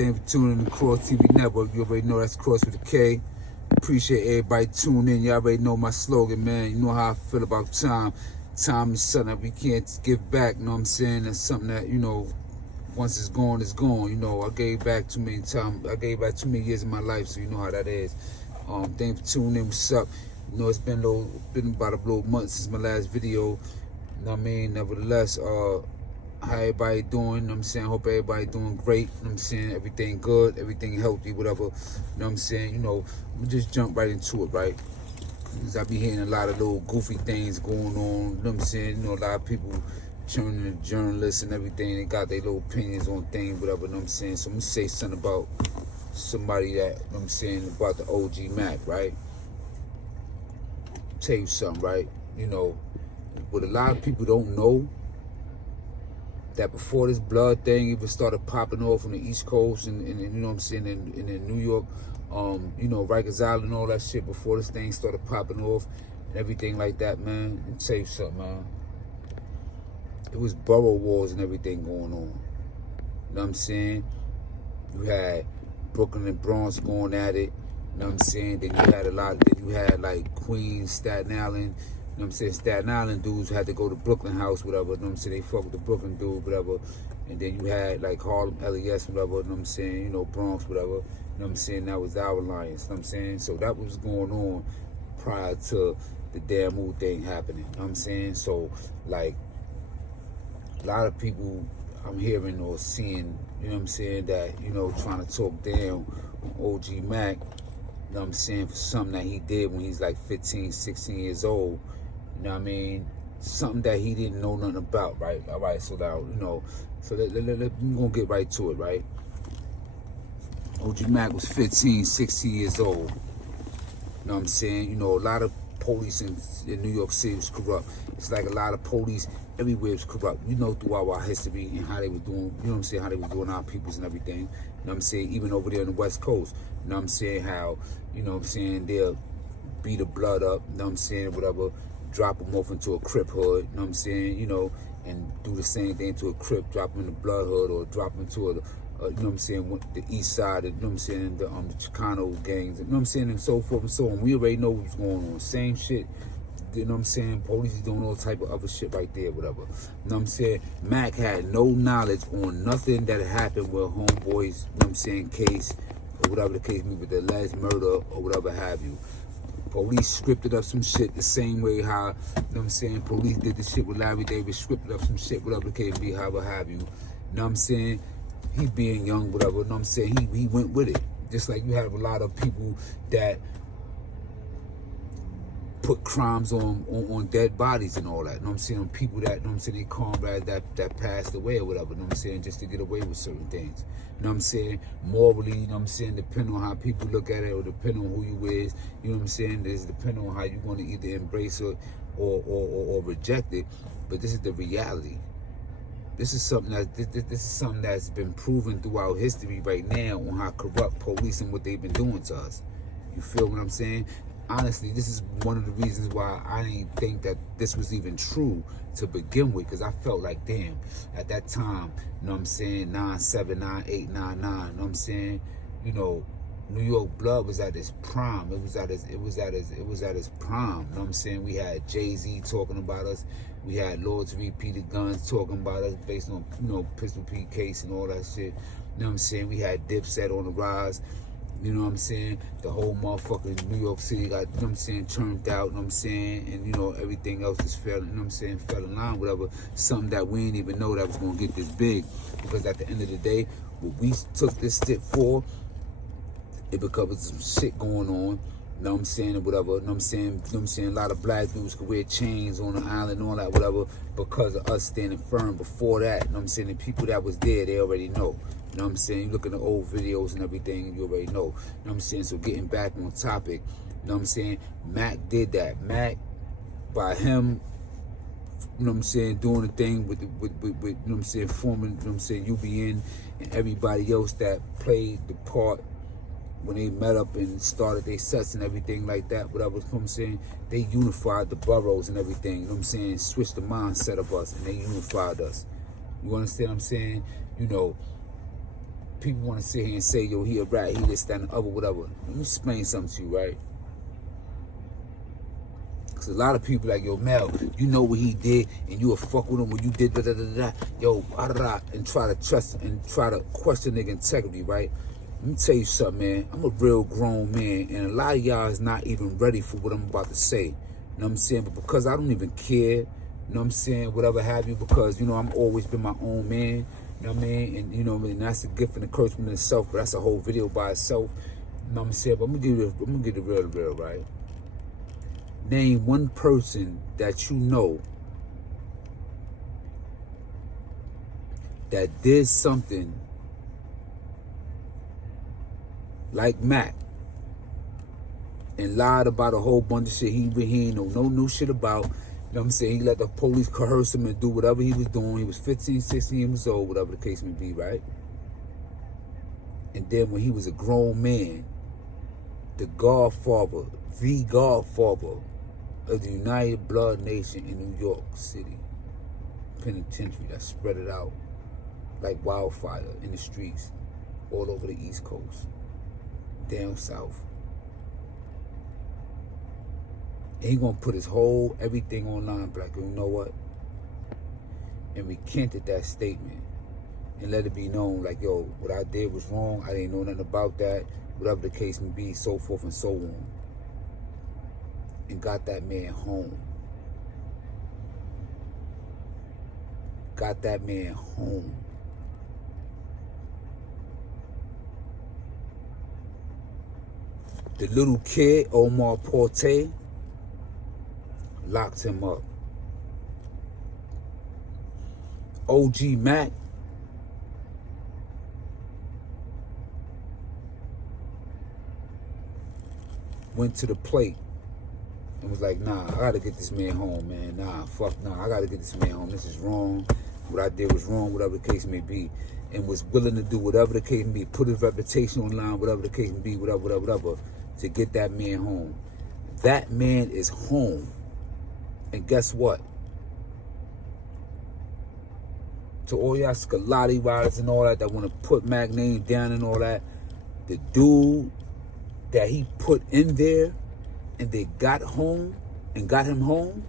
Thanks for tuning in to Kross TV Network. You already know that's Kross with a K. Appreciate everybody tuning in. You already know my slogan, man. You know how I feel about time. Time is something that we can't give back, you know what I'm saying? That's something that, you know, once it's gone, it's gone. You know, I gave back too many times. I gave back too many years of my life, so you know how that is. Thanks for tuning in. What's up? You know, it's been about a little month since my last video. You know what I mean? Nevertheless, how everybody doing? You know what I'm saying? Hope everybody doing great. You know what I'm saying? Everything good, everything healthy, whatever. You know what I'm saying? You know, we just jump right into it, right? Because I be hearing a lot of little goofy things going on. You know what I'm saying? You know, a lot of people turning into journalists and everything. They got their little opinions on things, whatever. You know what I'm saying? So I'm going to say something about somebody that, you know what I'm saying, about the OG Mack, right? Tell you something, right? You know, what a lot of people don't know, that before this blood thing even started popping off on the East Coast and you know what I'm saying, in New York, you know, Rikers Island and all that shit, before this thing started popping off and everything like that, man, let me tell you something, man. It was Burrow wars and everything going on. You know what I'm saying? You had Brooklyn and Bronx going at it. You know what I'm saying? Then you had like Queens, Staten Island. You know what I'm saying? Staten Island dudes had to go to Brooklyn house, whatever. You know what I'm saying? They fuck with the Brooklyn dude, whatever. And then you had like Harlem, LES, whatever. You know what I'm saying? You know, Bronx, whatever. You know what I'm saying? That was our alliance. You know what I'm saying? So that was going on prior to the damn Wu thing happening. You know what I'm saying? So, like, a lot of people I'm hearing or seeing, you know what I'm saying, that, you know, trying to talk down OG Mack, you know what I'm saying, for something that he did when he's like 15, 16 years old. You know what I mean? Something that he didn't know nothing about, right? All right, so now, you know, so we're going to get right to it, right? OG Mack was 15, 16 years old. You know what I'm saying? You know, a lot of police in New York City was corrupt. It's like a lot of police everywhere was corrupt. You know, throughout our history and how they were doing, you know what I'm saying, how they were doing our peoples and everything. You know what I'm saying? Even over there on the West Coast. You know what I'm saying? How, you know what I'm saying, they'll beat the blood up, you know what I'm saying, whatever, drop them off into a Crip hood, you know what I'm saying, you know, and do the same thing to a Crip, drop them in the Blood hood, or drop them to a, you know what I'm saying, the East Side, you know what I'm saying, the Chicano gangs, you know what I'm saying, and so forth and so on. We already know what's going on. Same shit, you know what I'm saying, police is doing all type of other shit right there, whatever. You know what I'm saying? Mack had no knowledge on nothing that happened with Homeboys, you know what I'm saying, case, or whatever the case may be, with the alleged murder or whatever have you. Police scripted up some shit the same way how, you know what I'm saying, police did the shit with Larry Davis, scripted up some shit, whatever the case may be, however have you. You know what I'm saying? He being young, whatever, you know what I'm saying? He went with it. Just like you have a lot of people that put crimes on dead bodies and all that. You know what I'm saying? People that, you know what I'm saying, they comrades that passed away or whatever, you know what I'm saying, just to get away with certain things. You know what I'm saying? Morally, you know what I'm saying, depending on how people look at it or depending on who you is, you know what I'm saying, there's depending on how you're going to either embrace it or reject it. But this is the reality. This is something that's been proven throughout history right now on how corrupt police and what they've been doing to us. You feel what I'm saying? Honestly, this is one of the reasons why I didn't think that this was even true to begin with, because I felt like, damn, at that time, you know what I'm saying, 9/7, 9/8, 9/9, you know what I'm saying, you know, New York blood was at its prime. It was at its prime. You know what I'm saying? We had Jay-Z talking about us. We had Lord's Repeated Guns talking about us based on, you know, Pistol Pete case and all that shit. You know what I'm saying? We had Dipset on the rise. You know what I'm saying? The whole motherfucking New York City got, you know what I'm saying, turned out, you know what I'm saying? And, you know, everything else is fell, you know what I'm saying, fell in line, whatever. Something that we didn't even know that was going to get this big. Because at the end of the day, what we took this shit for, it because some shit going on, you know what I'm saying, or whatever, you know what I'm saying, you know what I'm saying, a lot of black dudes could wear chains on the island and all that, whatever, because of us standing firm. Before that, you know what I'm saying, the people that was there, they already know. You know what I'm saying? You look at the old videos and everything, you already know. You know what I'm saying? So getting back on topic, you know what I'm saying? Mack did that. Mack, by him, you know what I'm saying, doing the thing with you know what I'm saying, forming, you know what I'm saying, UBN and everybody else that played the part when they met up and started their sets and everything like that, whatever, you know what I'm saying, they unified the boroughs and everything, you know what I'm saying, switched the mindset of us and they unified us. You understand what I'm saying? You know, people want to sit here and say, yo, he a rat, he this, that, and the other, whatever. Let me explain something to you, right? Because a lot of people like, yo, Mel, you know what he did, and you will fuck with him when you did da da da da. Yo, and try to trust and try to question nigga integrity, right? Let me tell you something, man. I'm a real grown man, and a lot of y'all is not even ready for what I'm about to say. You know what I'm saying? But because I don't even care, you know what I'm saying, whatever have you, because, you know, I'm always been my own man, you know what I mean? And, you know what I mean, that's a gift and encouragement in itself, but that's a whole video by itself. You know what I'm saying? But I'm gonna give you the real, right? Name one person that you know that did something like Mack and lied about a whole bunch of shit he ain't know no new shit about. You know what I'm saying? He let the police coerce him and do whatever he was doing. He was 15, 16 years old, whatever the case may be, right? And then when he was a grown man, the godfather of the United Blood Nation in New York City Penitentiary that spread it out like wildfire in the streets all over the East Coast, down south. And he gonna put his whole everything online, like, you know what? And recanted that statement and let it be known, like, yo, what I did was wrong. I didn't know nothing about that, whatever the case may be, so forth and so on. And got that man home. Got that man home. The little kid, Omar Porte, locked him up. OG Mack went to the plate and was like, nah, I gotta get this man home, man. I gotta get this man home. This is wrong. What I did was wrong, whatever the case may be. And was willing to do whatever the case may be, put his reputation online, whatever the case may be, whatever, to get that man home. That man is home. And guess what? To all y'all Scolati riders and all that want to put Mack name down and all that, the dude that he put in there and they got home and got him home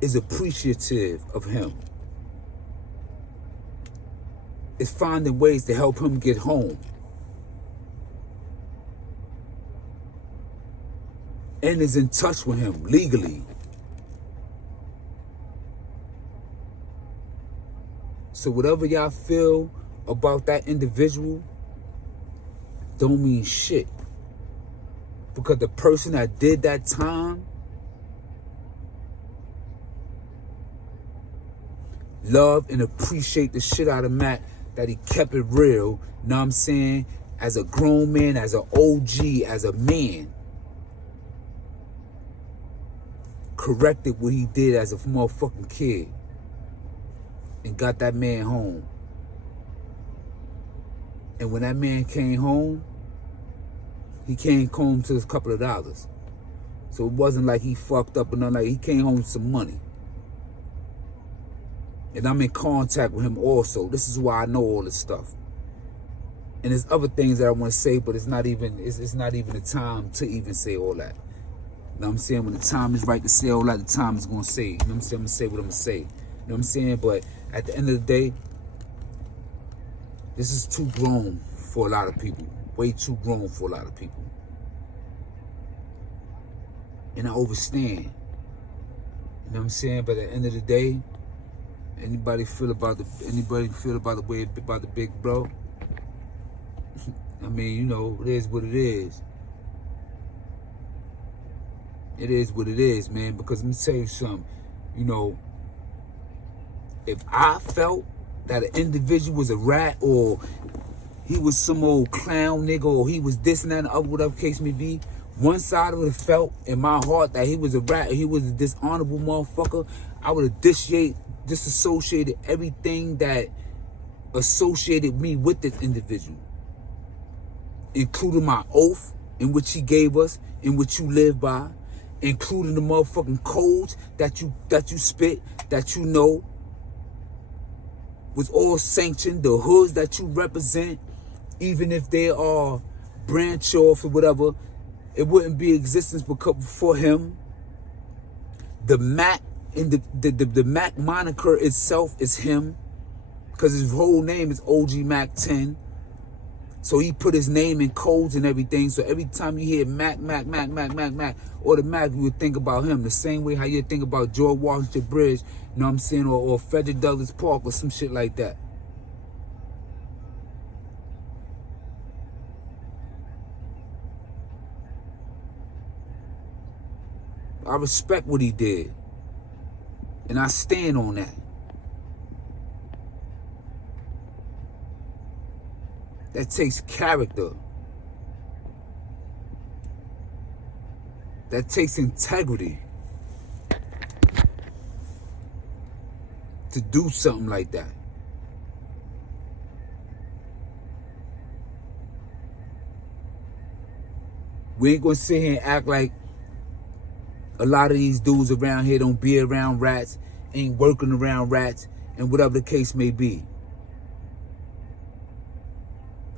is appreciative of him. Is finding ways to help him get home. And is in touch with him legally. So whatever y'all feel about that individual don't mean shit. Because the person that did that time love and appreciate the shit out of Mack, that he kept it real, know what I'm saying? As a grown man, as an OG, as a man. Corrected what he did as a motherfucking kid. And got that man home. And when that man came home, he came home to a couple of dollars. So it wasn't like he fucked up or nothing. Like, he came home with some money. And I'm in contact with him also. This is why I know all this stuff. And there's other things that I want to say, but it's not even the time to even say all that. You know what I'm saying? When the time is right to say all that, the time is going to say. You know what I'm saying? I'm going to say what I'm going to say. You know what I'm saying? But at the end of the day, this is too grown for a lot of people. Way too grown for a lot of people. And I understand. You know what I'm saying? But at the end of the day, anybody feel about the way about the big bro? I mean, you know, it is what it is. It is what it is, man. Because let me tell you something. You know, if I felt that an individual was a rat, or he was some old clown nigga, or he was this and that and other, whatever case may be, one side would have felt in my heart that he was a rat, or he was a dishonorable motherfucker. I would have disassociated everything that associated me with this individual, including my oath in which he gave us, in which you live by, including the motherfucking codes that you spit, that you know. was all sanctioned. The hoods that you represent, even if they are branch off or whatever, it wouldn't be existence for him. The Mack and the Mack moniker itself is him, because his whole name is OG Mack 10. So he put his name in codes and everything. So every time you hear Mack, automatically you would think about him. The same way how you think about George Washington Bridge, you know what I'm saying, or Frederick Douglass Park or some shit like that. I respect what he did, and I stand on that. That takes character. That takes integrity to do something like that. We ain't gonna sit here and act like a lot of these dudes around here don't be around rats, ain't working around rats, and whatever the case may be.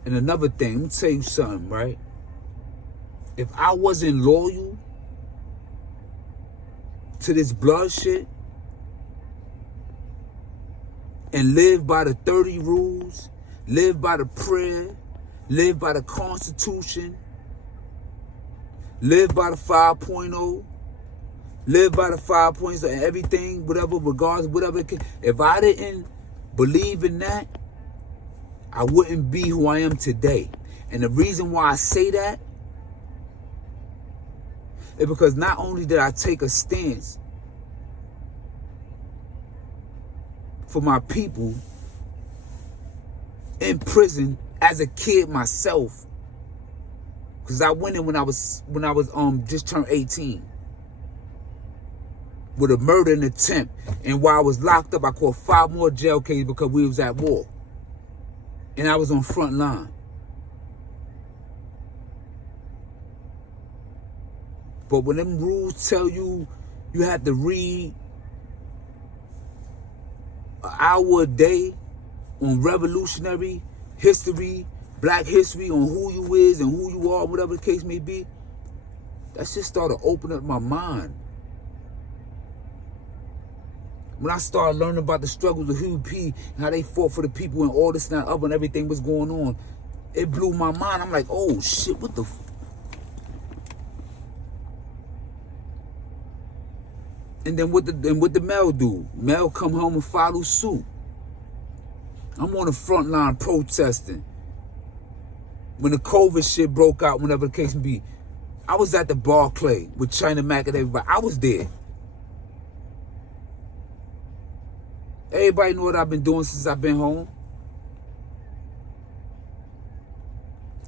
And another thing, let me tell you something, right? If I wasn't loyal to this blood shit and live by the 30 rules, live by the prayer, live by the Constitution, live by the 5.0, live by the 5 points and everything, whatever, regardless, whatever it can. If I didn't believe in that, I wouldn't be who I am today. And the reason why I say that is because not only did I take a stance for my people in prison as a kid myself, because I went in when I was just turned 18 with a murder and attempt, and while I was locked up, I caught 5 more jail cases because we was at war. And I was on front line. But when them rules tell you you have to read an hour a day on revolutionary history, black history, on who you is and who you are, whatever the case may be, that shit started opening up my mind. When I started learning about the struggles of Huey P and how they fought for the people and all this and that other and everything was going on, it blew my mind. I'm like, oh shit, what the And then what the Mel do? Mel come home and follow suit. I'm on the front line protesting. When the COVID shit broke out, whenever the case may be, I was at the Barclay with China Mack and everybody. I was there. Everybody know what I've been doing since I've been home.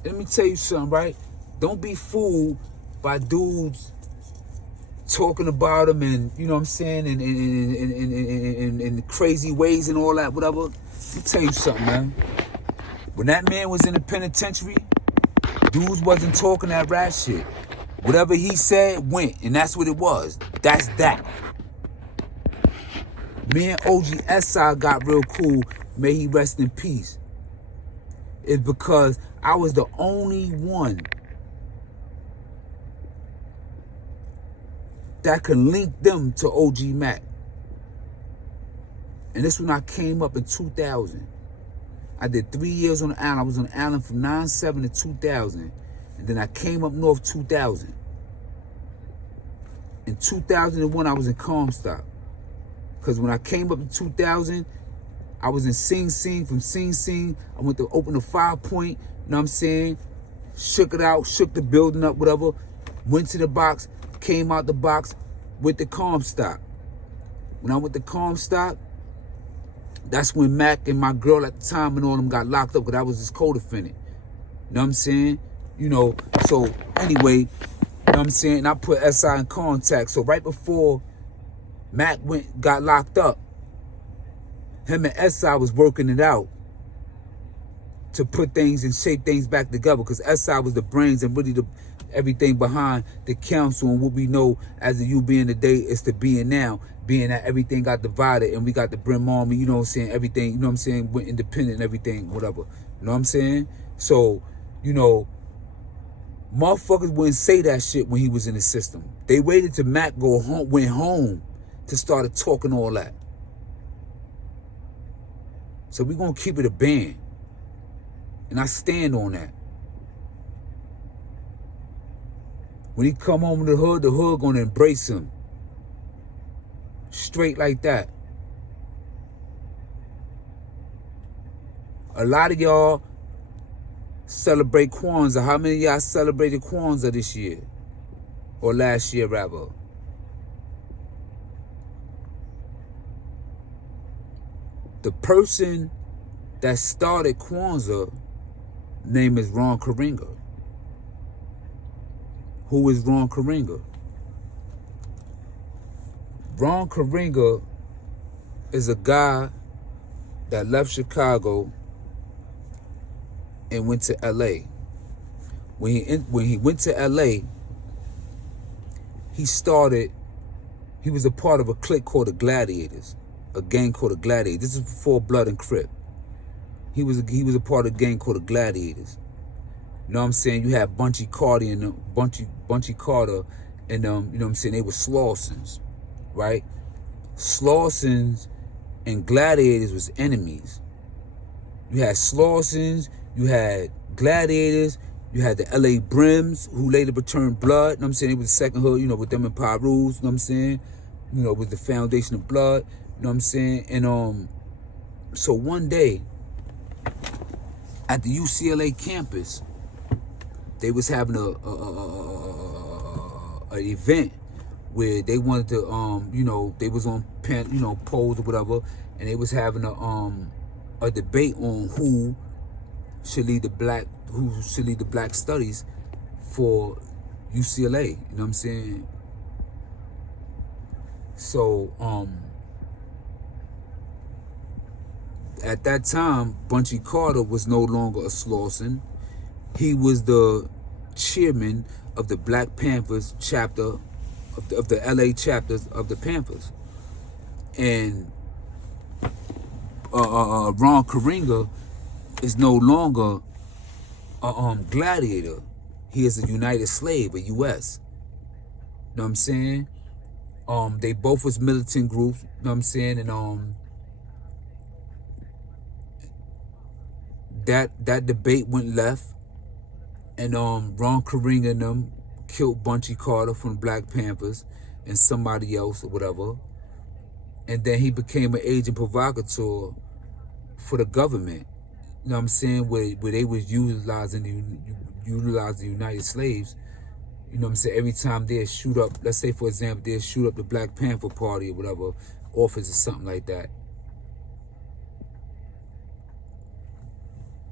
Let me tell you something, right? Don't be fooled by dudes talking about them and, you know what I'm saying, in crazy ways and all that, whatever. Let me tell you something, man. When that man was in the penitentiary, dudes wasn't talking that rat shit. Whatever he said went, and that's what it was. That's that. Me and OG SI got real cool, may he rest in peace. It's because I was the only one that could link them to OG Mack. And this when I came up in 2000. I did 3 years on the island. I was on the island from 97 to 2000. And then I came up north 2000. In 2001, I was in Comstock. Because when I came up in 2000, I was in Sing Sing. From Sing Sing, I went to open a 5 point, you know what I'm saying? Shook it out, shook the building up, whatever. Went to the box, came out the box with the Comstock. When I went to Comstock, that's when Mack and my girl at the time and all them got locked up because I was his co-defendant. You know what I'm saying? You know, so anyway, you know what I'm saying? And I put SI in contact. So right before Mack got locked up, him and SI was working it out to put things and shape things back together because SI was the brains and really everything behind the council and what we know as the you being today is the being now, being that everything got divided and we got the Brim Army, you know what I'm saying, everything, you know what I'm saying, went independent and everything, whatever. You know what I'm saying? So, you know, motherfuckers wouldn't say that shit when he was in the system. They waited till Mack went home to start talking all that. So we're going to keep it a band. And I stand on that. When he come home to the hood going to embrace him. Straight like that. A lot of y'all celebrate Kwanzaa. How many of y'all celebrated Kwanzaa this year? Or last year, rather? The person that started Kwanzaa name is Ron Karenga. Who is Ron Karenga? Ron Karenga is a guy that left Chicago and went to LA. When he went to LA, he was a part of a clique called the Gladiators, a gang called the Gladiators. This is before Blood and Crip. He was a part of a gang called the Gladiators. You know what I'm saying? You had Bunchy Carter and Bunchy Carter and you know what I'm saying? They were Slawsons, right? Slawsons and Gladiators was enemies. You had Slawsons, you had Gladiators, you had the LA Brims, who later returned Blood. You know what I'm saying? It was the second hood, you know, with them and Pyrus, you know what I'm saying? You know, with the foundation of Blood, you know what I'm saying? And so one day at the UCLA campus, they was having an event where they wanted to, you know, they was on, you know, polls or whatever, and they was having a debate on who should lead the black studies for UCLA. You know what I'm saying? So at that time, Bunchy Carter was no longer a Slawson. He was the chairman of the Black Panthers chapter, of the LA chapters of the Panthers. And Ron Karenga is no longer a gladiator. He is a United Slave, a US. You know what I'm saying? They both was militant groups, you know what I'm saying? And that debate went left. And Ron Karenga and them killed Bunchy Carter from Black Panthers and somebody else or whatever. And then he became an agent provocateur for the government. You know what I'm saying? Where they was utilizing the United slaves. You know what I'm saying? Every time they'd shoot up, let's say for example, they'd shoot up the Black Panther Party or whatever, office or something like that.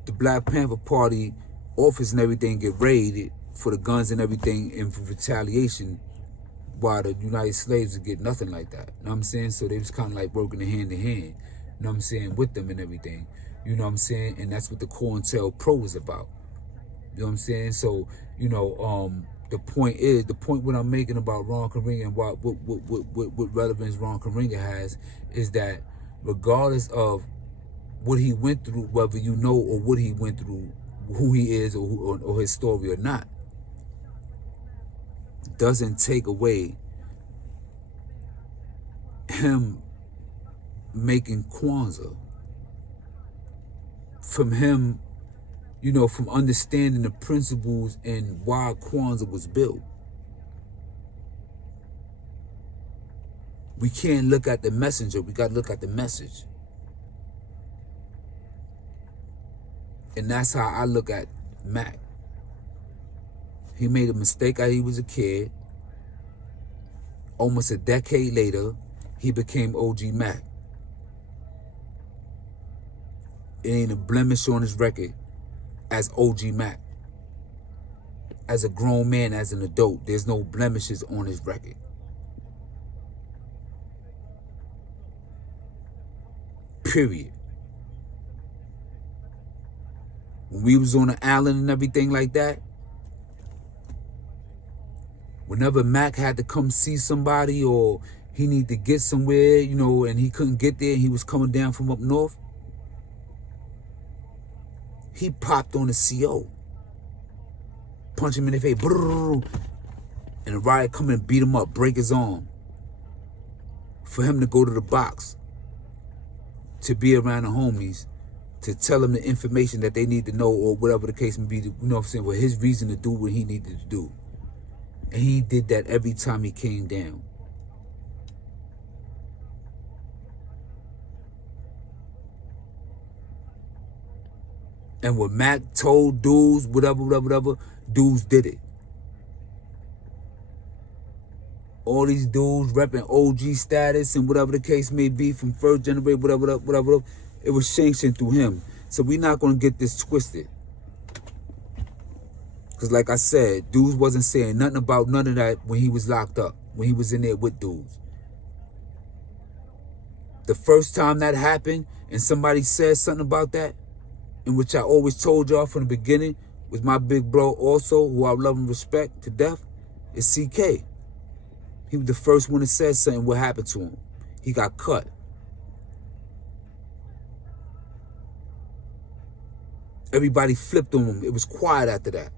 The Black Panther Party office and everything get raided for the guns and everything and for retaliation, while the United slaves would get nothing like that. You know what I'm saying? So they was kind of like working hand in hand, you know what I'm saying, with them and everything. You know what I'm saying? And that's what the COINTELPRO is about. You know what I'm saying? So, you know, the point what I'm making about Ron Karenga and what relevance Ron Karenga has is that regardless of what he went through, whether you know or what he went through, who he is or his story or not, doesn't take away him making Kwanzaa, from him, you know, from understanding the principles and why Kwanzaa was built. We can't look at the messenger, we got to look at the message. And that's how I look at Mack. He made a mistake while he was a kid. Almost a decade later, he became OG Mack. It ain't a blemish on his record as OG Mack. As a grown man, as an adult, there's no blemishes on his record. Period. When we was on the island and everything like that, Whenever Mack had to come see somebody or he needed to get somewhere, you know, and he couldn't get there and he was coming down from up north, he popped on the CO. Punch him in the face, and the riot come and beat him up, break his arm. For him to go to the box, to be around the homies, to tell them the information that they need to know or whatever the case may be, you know what I'm saying, for his reason to do what he needed to do. And he did that every time he came down. And when Mack told dudes, whatever, dudes did it. All these dudes repping OG status and whatever the case may be from first generation, whatever, it was sanctioned through him. So we're not going to get this twisted. Because like I said, dudes wasn't saying nothing about none of that when he was locked up, when he was in there with dudes. The first time that happened and somebody said something about that, in which I always told y'all from the beginning, was my big bro also, who I love and respect to death, is CK. He was the first one that said something, what happened to him. He got cut. Everybody flipped on him. It was quiet after that.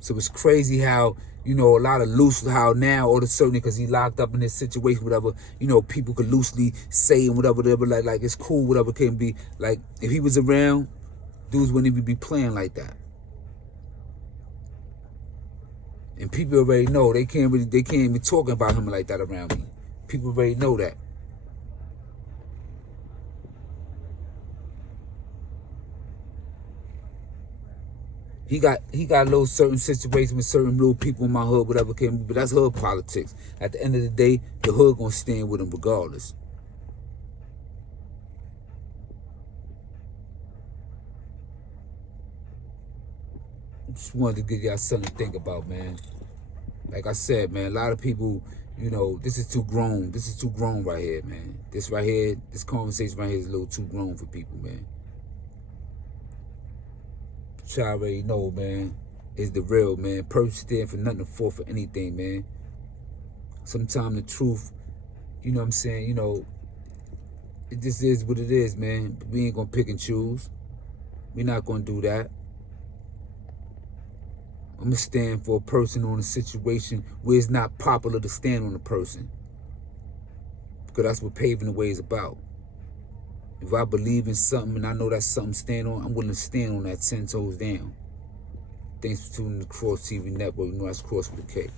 So it's crazy how, you know, a lot of loose, how now, all of a sudden, because he locked up in this situation, whatever, you know, people could loosely say and whatever, like it's cool, whatever can be. Like, if he was around, dudes wouldn't even be playing like that. And people already know, they can't even talk about him like that around me. People already know that. He got little certain situations with certain little people in my hood, whatever can be, but that's hood politics. At the end of the day, the hood gonna stand with him regardless. Just wanted to give y'all something to think about, man. Like I said, man, a lot of people, you know, this is too grown. This is too grown right here, man. This right here, this conversation right here is a little too grown for people, man. But y'all already know, man, is the real, man. Purpose stand for nothing to fall for anything, man. Sometimes the truth, you know what I'm saying, you know, it just is what it is, man. We ain't gonna pick and choose. We're not gonna do that. I'm gonna stand for a person on a situation where it's not popular to stand on a person. Because that's what paving the way is about. If I believe in something and I know that's something to stand on, I'm willing to stand on that 10 toes down. Thanks for tuning in to Kross TV Network. You know that's Kross with a K.